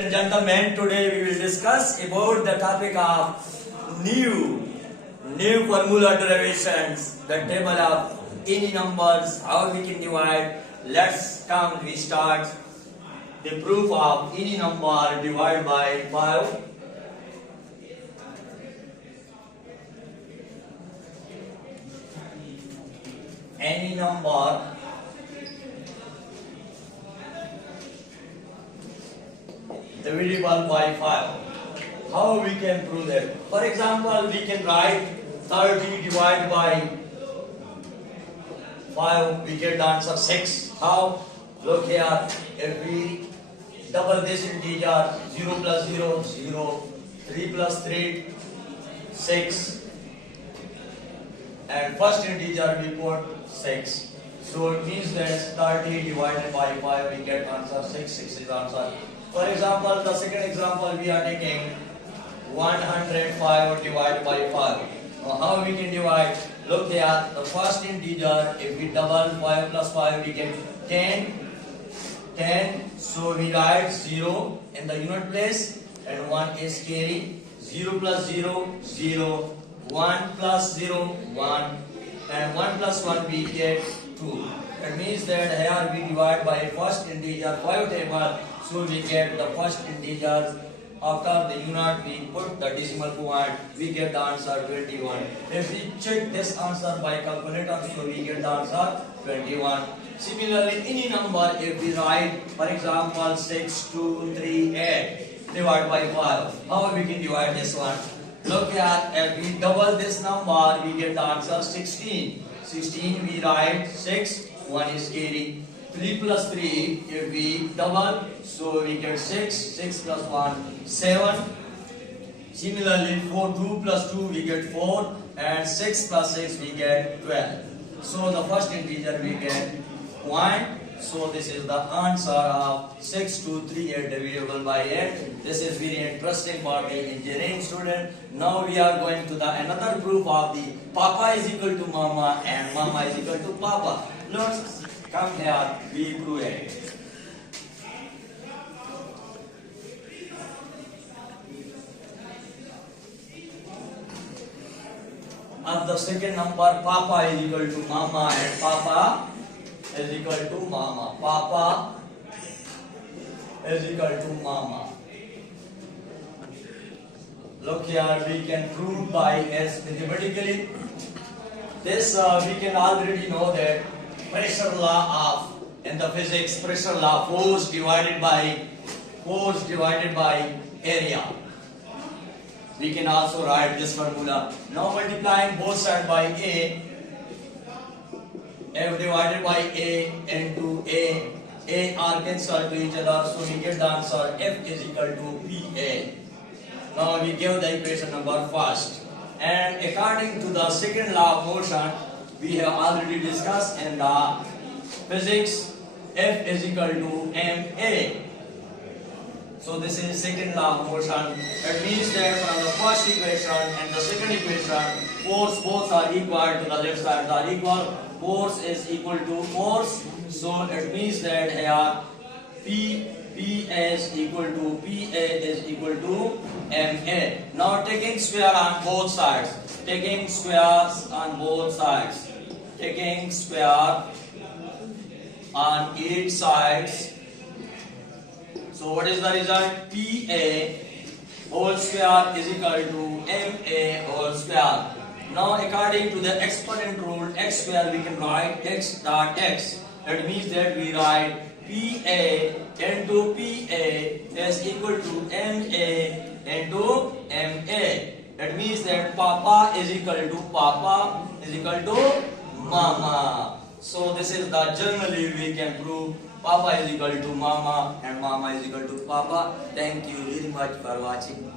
and gentlemen, today we will discuss about the topic of new formula derivations, the table of any numbers, how we can divide. Let's come, we start the proof of any number divided by 5. Any number divisible by 5. How we can prove that? For example, we can write 30 divided by 5, we get the answer 6. How? Look here, if we double this integer, 0 plus 0, 0, 3 plus 3, 6, and first integer we put 6. So it means that 30 divided by 5, we get answer 6, 6 is answer. For example, the second example we are taking 105 divided by 5. Now how we can divide? Look here, the first integer, if we double 5 plus 5, we get 10. So we write 0 in the unit place and 1 is carry. 0 plus 0, 0. 1 plus 0, 1. And 1 plus 1 we get 2. It means that here we divide by first integer 5 table. So we get the first integer. After the unit we put the decimal point, we get the answer 21. If we check this answer by calculator, so we get the answer 21. Similarly, any number if we write, for example, 6, 2, 3, 8 divided by 5, how we can divide this one? Look here, if we double this number, we get the answer 16. 16 we write 6, 1 is carry. 3 plus 3, if we double, so we get 6, 6 plus 1, 7. Similarly, 2 plus 2, we get 4, and 6 plus 6, we get 12. So the first integer we get 1. So this is the answer of 6238 divisible by 8. This is very interesting for the engineering student. Now we are going to the another proof of the Papa is equal to Mama and Mama is equal to Papa. Let's come here, we prove it. Of the second number, Papa is equal to Mama and Papa is equal to Mama. Papa is equal to Mama. Look here, we can prove by as mathematically. This we can already know that pressure law of in the physics, pressure law, force divided by area. We can also write this formula. Now multiplying both sides by A, F divided by A into A are cancelled to each other, so we get the answer F is equal to PA. Now we give the equation number first. And according to the second law of motion, we have already discussed in the physics, F is equal to MA. So this is second law of motion. It means that from the first equation and the second equation, force both are equal to the left side are equal. Force is equal to force. So it means that here P is equal to PA is equal to MA. Now taking square on both sides. Taking squares on both sides. Taking square on each sides. So what is the result? PA whole square is equal to MA whole square. Now according to the exponent rule, x square we can write x dot x. That means that we write PA into PA is equal to MA into MA. That means that Papa is equal to Mama. So this is the generally we can prove Papa is equal to Mama and Mama is equal to Papa. Thank you very much for watching.